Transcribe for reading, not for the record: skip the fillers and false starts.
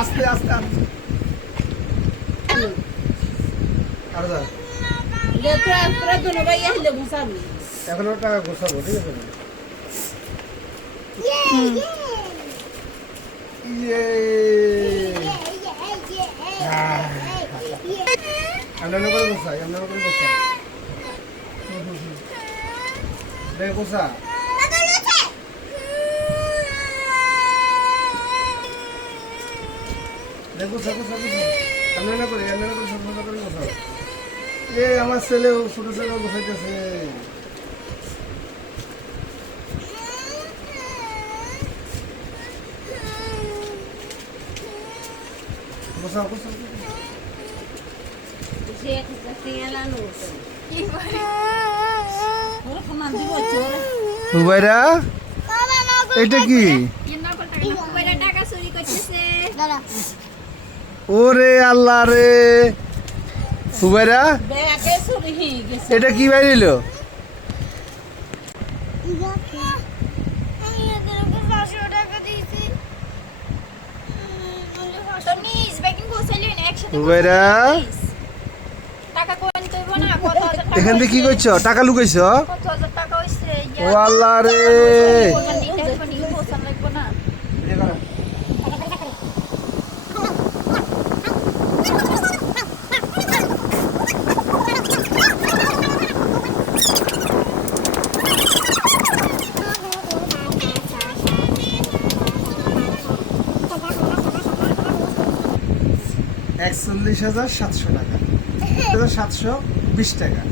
আস্তে আস্তে এখন টাকা গোছাবো, ঠিক আছে? আমরা করে গোছাই, আমরা করে গোছাই গোছা আমার ছেলে ছোট ছেলে গোছাইতেছে। এটা কি? ওরে আল্লাহ রে হুবাইরা, এটা কি বাইরিল? হুবাইরা এখান থেকে কি করছো? টাকা লুকাইছ? ও আল্লাহ রে, $41,700 টাকা, 720 টাকা।